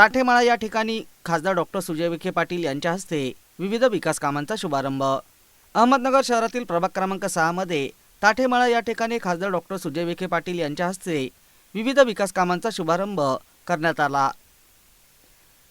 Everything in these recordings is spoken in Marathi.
ताठेमाळा या ठिकाणी खासदार डॉक्टर सुजय विखे पाटील यांच्या हस्ते विविध विकास कामांचा शुभारंभ. अहमदनगर शहरातील प्रभाग क्रमांक सहामध्ये ताठेमाळा या ठिकाणी खासदार डॉक्टर सुजय विखे पाटील यांच्या हस्ते विविध विकास कामांचा शुभारंभ करण्यात आला.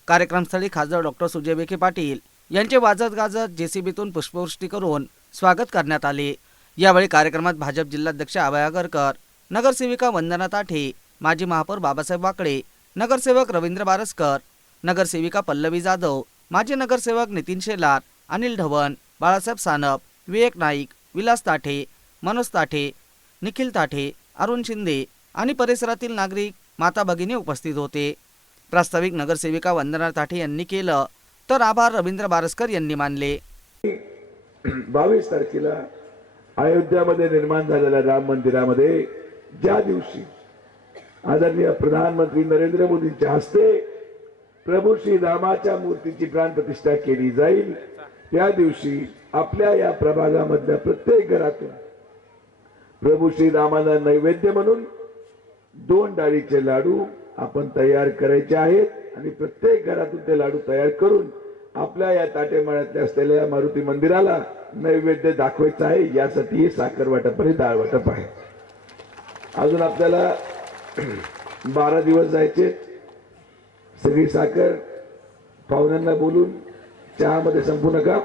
कार्यक्रमस्थळी खासदार डॉक्टर सुजय विखे पाटील यांचे वाजत गाजत जेसीबीतून पुष्पवृष्टी करून स्वागत करण्यात आले. यावेळी कार्यक्रमात भाजप जिल्हाध्यक्ष अभय आगरकर नगरसेविका वंदना ताठे माजी महापौर बाबासाहेब वाकडे नगरसेवक रवींद्र बारसकर नगरसेविका पल्लवी जाधव माजी नगरसेवक नितीन शेलार अनिल ढवण बाळासाहेब सानप विवेक नाईक विलास ताठे मनोज ताठे निखिल ताठे अरुण शिंदे आणि परिसरातील नागरिक माता भगिनी उपस्थित होते. प्रास्ताविक नगरसेविका वंदना ताठे यांनी केलं तर आभार रवींद्र बारसकर यांनी मानले. बावीस तारखेला अयोध्यामध्ये निर्माण झालेल्या राम मंदिरामध्ये ज्या दिवशी आदरणीय प्रधानमंत्री नरेंद्र मोदींच्या हस्ते प्रभू श्री रामाच्या मूर्तीची प्राणप्रतिष्ठा केली जाईल. त्या दिवशी आपल्या या प्रभागामधल्या प्रत्येक घरातून प्रभू श्री रामाला नैवेद्य म्हणून दोन डाळीचे लाडू आपण तयार करायचे आहेत आणि प्रत्येक घरातून ते लाडू तयार करून आपल्या या ताटेमाळ्यातल्या असलेल्या मारुती मंदिराला नैवेद्य दाखवायचं आहे. यासाठी साखर वाटप आणि डाळ वाटप आहे. अजून आपल्याला बारा दिवस जायचे. सगळी साखर पाहुण्यांना बोलून चहामध्ये संपू नका.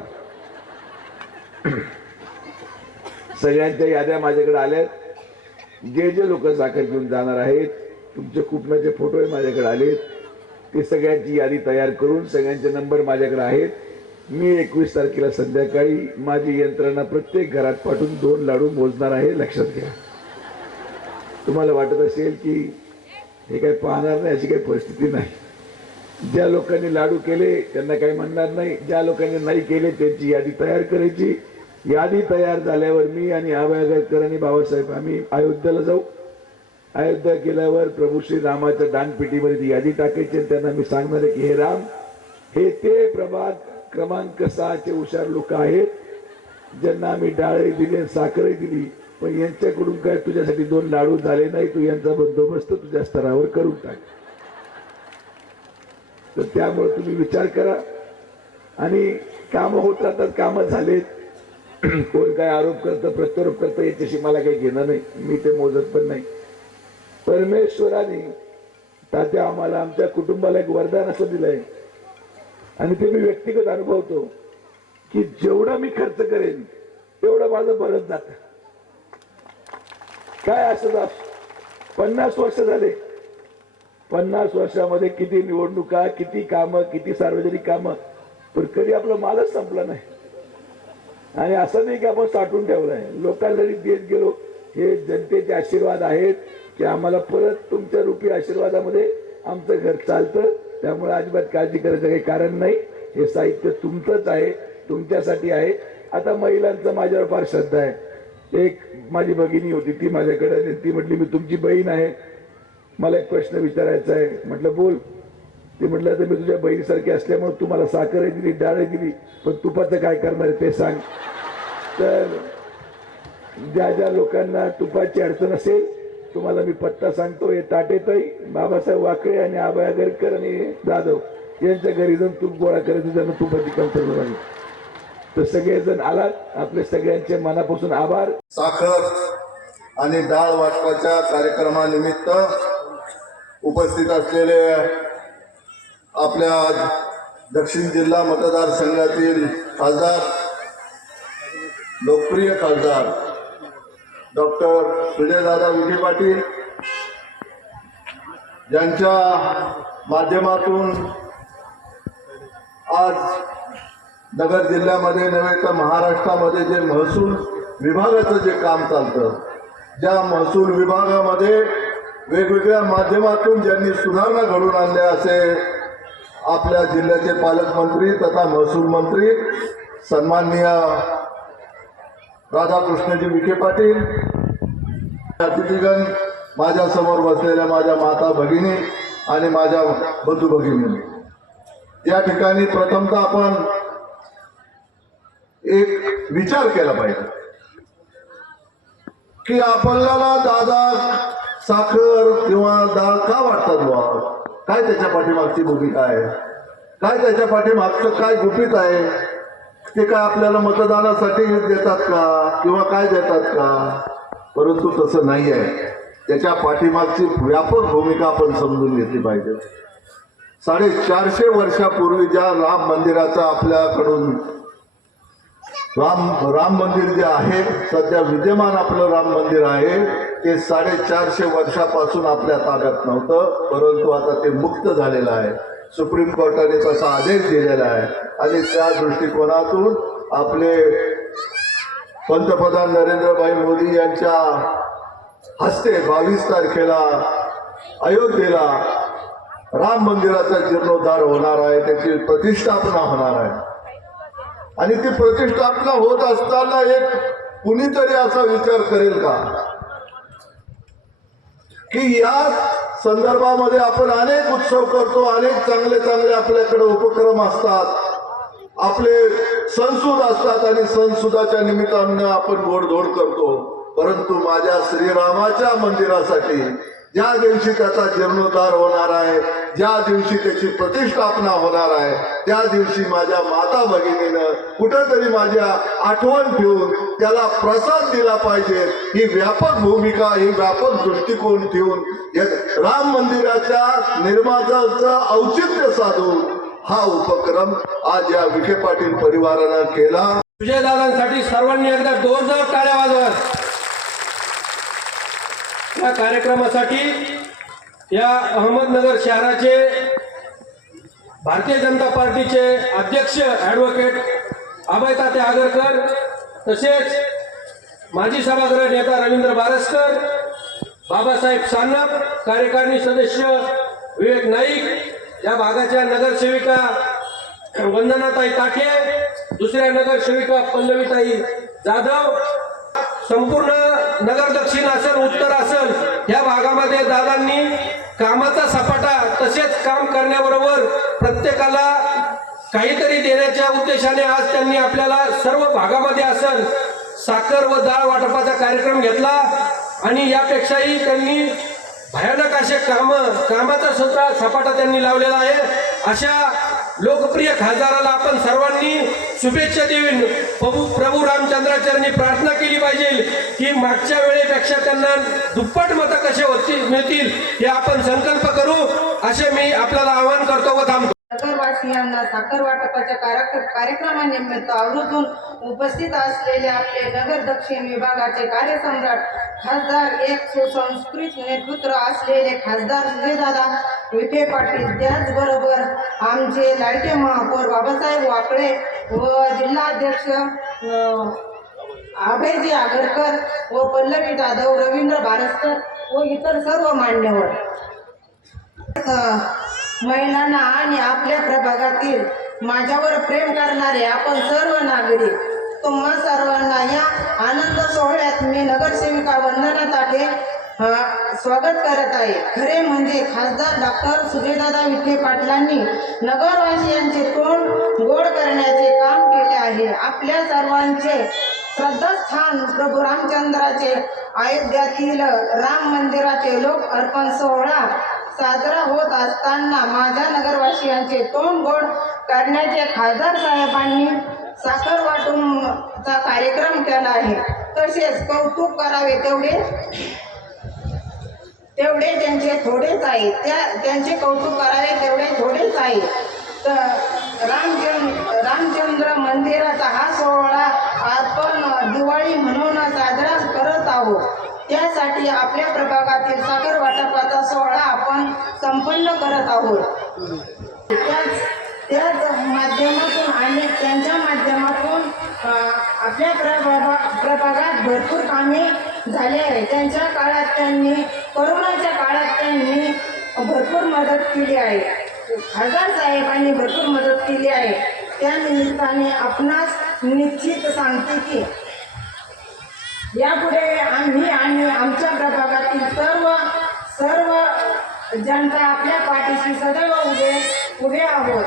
सगळ्यांच्या याद्या माझ्याकडे आल्यात जे जे लोक साखर घेऊन जाणार आहेत तुमचे कुपनाचे फोटो माझ्याकडे आलेत. ते सगळ्यांची यादी तयार करून सगळ्यांचे नंबर माझ्याकडे आहेत. मी एकवीस तारखेला संध्याकाळी माझी यंत्रणा प्रत्येक घरात पाठवून दोन लाडू मोजणार आहे. लक्षात घ्या. तुम्हाला वाटत असेल की हे काही पाहणार नाही अशी काही परिस्थिती नाही. ज्या लोकांनी लाडू केले त्यांना काही म्हणणार नाही. ज्या लोकांनी नाही केले त्यांची यादी तयार करायची. यादी तयार झाल्यावर मी आणि आबाळकर आणि बाबासाहेब आम्ही अयोध्येला जाऊ. अयोध्या गेल्यावर प्रभू श्री रामाच्या दानपेटीमध्ये ती यादी टाकायची आणि त्यांना मी सांगणार आहे की हे राम हे ते प्रभात क्रमांक सहाचे हुशार लोक आहेत. ज्यांना आम्ही डाळही दिली आणि साखरही दिली. पण यांच्याकडून काय तुझ्यासाठी दोन लाडू झाले नाही तू यांचा बंदोबस्त तुझ्या स्तरावर करून टाक. तर त्यामुळे तुम्ही विचार करा. आणि कामं होत राहतात कामं झालेत. कोण काय आरोप करतं प्रत्यारोप करतं याच्याशी मला काही घेणं नाही. मी ते मोजत पण नाही. परमेश्वराने तात्या आम्हाला आमच्या कुटुंबाला एक वरदान असं दिलंय. आणि ते मी व्यक्तिगत अनुभवतो की जेवढा मी खर्च करेन तेवढं माझं बरंच जातं. काय असं पन्नास वर्ष झाले. पन्नास वर्षामध्ये किती निवडणुका किती कामं किती सार्वजनिक कामं. पण कधी आपला मालच संपला नाही. आणि असं नाही की आपण साठवून ठेवलंय लोकांना जरी देत गेलो हे जनतेचे आशीर्वाद आहेत की आम्हाला परत तुमच्या रुपी आशीर्वादामध्ये आमचं घर चालतं. त्यामुळे अजिबात काळजी करायचं काही कारण नाही. हे साहित्य तुमचंच आहे तुमच्यासाठी आहे. आता महिलांचं माझ्यावर फार श्रद्धा आहे. एक माझी भगिनी होती ती माझ्याकडे आली. ती म्हटली मी तुमची बहीण आहे. मला एक प्रश्न विचारायचा आहे. म्हटलं बोल. ती म्हटलं तर मी तुझ्या बहिणीसारखी असल्यामुळे तुम्हाला साखरही दिली डाळही दिली पण तुपाचं काय करणार आहे ते सांग. तर ज्या ज्या लोकांना तुपाची अडचण असेल तुम्हाला मी पत्ता सांगतो. हे ताटेताई बाबासाहेब वाकळे आणि आबा आगरकर आणि जाधव यांच्या घरी जाऊन तूप गोळा करायचं त्यांना तुपाची कमतरता झाली तर सगळेजण आलात. आपले सगळ्यांचे मनापासून आभार. साखर आणि डाळ वाटपाच्या कार्यक्रमानिमित्त उपस्थित असलेले आपल्या दक्षिण जिल्हा मतदारसंघातील खासदार लोकप्रिय खासदार डॉक्टर सुजयदादा विखे पाटील ज्यांच्या माध्यमातून आज नगर जिल्ह्यामध्ये नव्हे तर महाराष्ट्रामध्ये जे महसूल विभागाचं जे काम चालतं ज्या महसूल विभागामध्ये वेगवेगळ्या माध्यमातून ज्यांनी सुधारणा घडून आणल्या असे आपल्या जिल्ह्याचे पालकमंत्री तथा महसूल मंत्री सन्माननीय राधाकृष्णजी विखे पाटील अतिथीगण माझ्यासमोर बसलेल्या माझ्या माता भगिनी आणि माझ्या बंधू भगिनी. या ठिकाणी प्रथमतः आपण एक विचार केला पाहिजे. की आपल्याला दादा साखर किंवा डाळ का वाटतात बुवा? काय त्याच्या पाठीमागची भूमिका आहे? काय त्याच्या पाठीमागचं काय गुपित आहे? ते काय आपल्याला मतदानासाठी देतात का? किंवा काय देतात का? परंतु तसं नाही आहे. त्याच्या पाठीमागची व्यापक भूमिका आपण समजून घेतली पाहिजे. साडेचारशे वर्षापूर्वी ज्या राम मंदिराचा आपल्याकडून राम राम मंदिर जे आहे सध्या विद्यमान आपलं राम मंदिर आहे ते साडेचारशे वर्षापासून आपल्या ताब्यात नव्हतं परंतु आता ते मुक्त झालेलं आहे. सुप्रीम कोर्टाने तसा आदेश दिलेला आहे. आणि त्या दृष्टिकोनातून आपले पंतप्रधान नरेंद्रभाई मोदी यांच्या हस्ते बावीस तारखेला अयोध्येला राम मंदिराचा जीर्णोद्धार होणार आहे त्याची प्रतिष्ठापना होणार आहे. आणि ती प्रतिष्ठापना होत असताना एक कुणीतरी असा विचार करेल का? की या संदर्भामध्ये आपण अनेक उत्सव करतो अनेक चांगले चांगले आपल्याकडे उपक्रम असतात. आपले सणसूद असतात आणि सणसुदाच्या निमित्तानं आपण गोडधोड करतो. परंतु माझ्या श्रीरामाच्या मंदिरासाठी ज्या दिवशी त्याचा जीर्णोद्धार होणार आहे ज्या दिवशी त्याची प्रतिष्ठापना होणार आहे त्या दिवशी माझ्या माता भगिनीनं कुठंतरी माझ्या आठवण ठेवून त्याला प्रसाद दिला पाहिजे. ही व्यापक भूमिका ही व्यापक दृष्टिकोन ठेवून राम मंदिराच्या निर्माणाचं औचित्य साधून हा उपक्रम आज या विखे पाटील परिवारानं केला. विजयदादांसाठी सर्वांनी एकदा जोरदार टाळ्या वाजवत या कार्यक्रमासाठी या अहमदनगर शहराचे भारतीय जनता पार्टीचे अध्यक्ष ॲडव्होकेट अभयताते आगरकर तसेच माजी सभागृह नेता रवींद्र बारसकर बाबासाहेब सानप कार्यकारिणी सदस्य विवेक नाईक या भागाच्या नगरसेविका वंदनाताई ताठे दुसऱ्या नगरसेविका पल्लवीताई जाधव संपूर्ण नगर दक्षिण असेल उत्तर असेल या भागामध्ये दादांनी कामाचा सपाटा तसेच काम करण्याबरोबर प्रत्येकाला काहीतरी देण्याच्या उद्देशाने आज त्यांनी आपल्याला सर्व भागामध्ये असेल साखर व डाळ वाटपाचा कार्यक्रम घेतला. आणि यापेक्षाही त्यांनी भयानक असे काम कामाचा सुद्धा सपाटा त्यांनी लावलेला आहे. अशा लोकप्रिय खासदाराला आपण सर्वांनी शुभेच्छा देऊन प्रभू प्रभू रामचंद्राचरणी प्रार्थना केली पाहिजे की मागच्या वेळेपेक्षा त्यांना दुप्पट मतं कसे होतील मिळतील हे आपण संकल्प करू. असे मी आपल्याला आवाहन करतो व थांबतो. नगरवासियांना साखर वाटपाच्या कार्यक्रमानिमित्त आवर्जून उपस्थित असलेले आपले नगर दक्षिण विभागाचे कार्यसम्राट खासदार एक सुसंस्कृत नेतृत्व असलेले खासदार सुजयदादा विखे पाटील त्याचबरोबर आमचे लाडके महापौर बाबासाहेब वाकळे व जिल्हाध्यक्ष अभयजी आगरकर व पल्लवी जाधव रवींद्र भारस्कर व इतर सर्व मान्यवर. महिलांना आणि आपल्या प्रभागातील माझ्यावर प्रेम करणारे आपण सर्व नागरिक तुम्हा सर्वांना या आनंद सोहळ्यात मी नगरसेविका वंदना ताटे स्वागत करत आहे. खरे म्हणजे खासदार डॉक्टर सुजयदादा विखे पाटलांनी नगरवासियांचे तोंड गोड करण्याचे काम केले आहे. आपल्या सर्वांचे श्रद्धास्थान प्रभू रामचंद्राचे अयोध्यातील राम मंदिराचे लोक अर्पण सोहळा साजरा होत असताना माझ्या नगरवासियांचे तोंड गोड करण्याचे खासदार साहेबांनी साखर वाटूनचा कार्यक्रम केला आहे. तसेच कौतुक करावे तेवढे तेवढे त्यांचे थोडेच आहे त्या त्यांचे कौतुक करावे तेवढे थोडेच आहे तर रामचंद्र रामचंद्र मंदिराचा हा सोहळा आपण दिवाळी म्हणून साजरा करत आहोत. त्यासाठी आपल्या प्रभागातील साखर वाटपाचा सोहळा आपण संपन्न करत आहोत. त्याच त्याच माध्यमातून आणि त्यांच्या माध्यमातून आपल्या प्रभागा प्रभागात भरपूर कामे झाले आहे. त्यांच्या काळात त्यांनी करोनाच्या काळात त्यांनी भरपूर मदत केली आहे. खासदार साहेबांनी भरपूर मदत केली आहे. त्यानिमित्ताने आपणास निश्चित सांगते की यापुढे आम्ही आणि आमच्या प्रभागातील सर्व सर्व जनता आपल्या पाठीशी सदैव उभे उभे आहोत.